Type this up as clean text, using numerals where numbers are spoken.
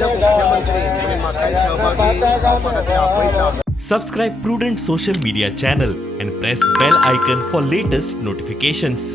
भाजप मुख्यमंत्री आणि काही सहभागी गावभागातल्या अफवाईचा Subscribe Prudent social media channel and press bell icon for latest notifications.